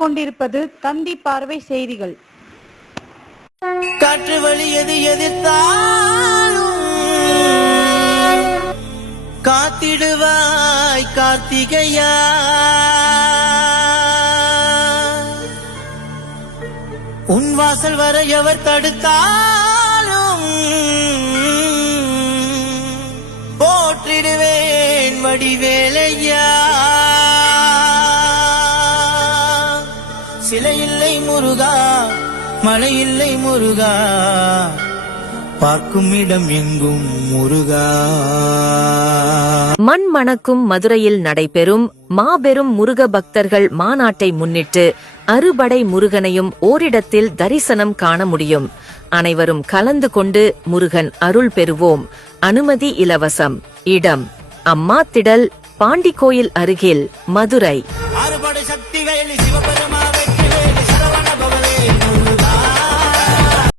கேட்டுக்கொண்டிருப்பது தந்தி பார்வை செய்திகள். காற்று வழி எது எதிர்த்தாலும் காத்திடுவாய் கார்த்திகையா. உன் வாசல் வர எவர் தடுத்தாலும் போற்றிடுவேன் வடிவேலையா. சிலை இல்லை முருகா மழை இல்லை முருகா பார்க்கும் இடம் எங்கும் முருகா. மண் மணக்கும் மதுரையில் நடைபெறும் மாபெரும் முருக பக்தர்கள் மாநாட்டை முன்னிட்டு அறுபடை முருகனையும் ஓரிடத்தில் தரிசனம் காண முடியும். அனைவரும் கலந்து கொண்டு முருகன் அருள் பெறுவோம். அனுமதி இலவசம். இடம் அம்மா திடல் பாண்டி கோயில் அருகில் மதுரை. அறுபடை சக்திகள் சிவபெருமா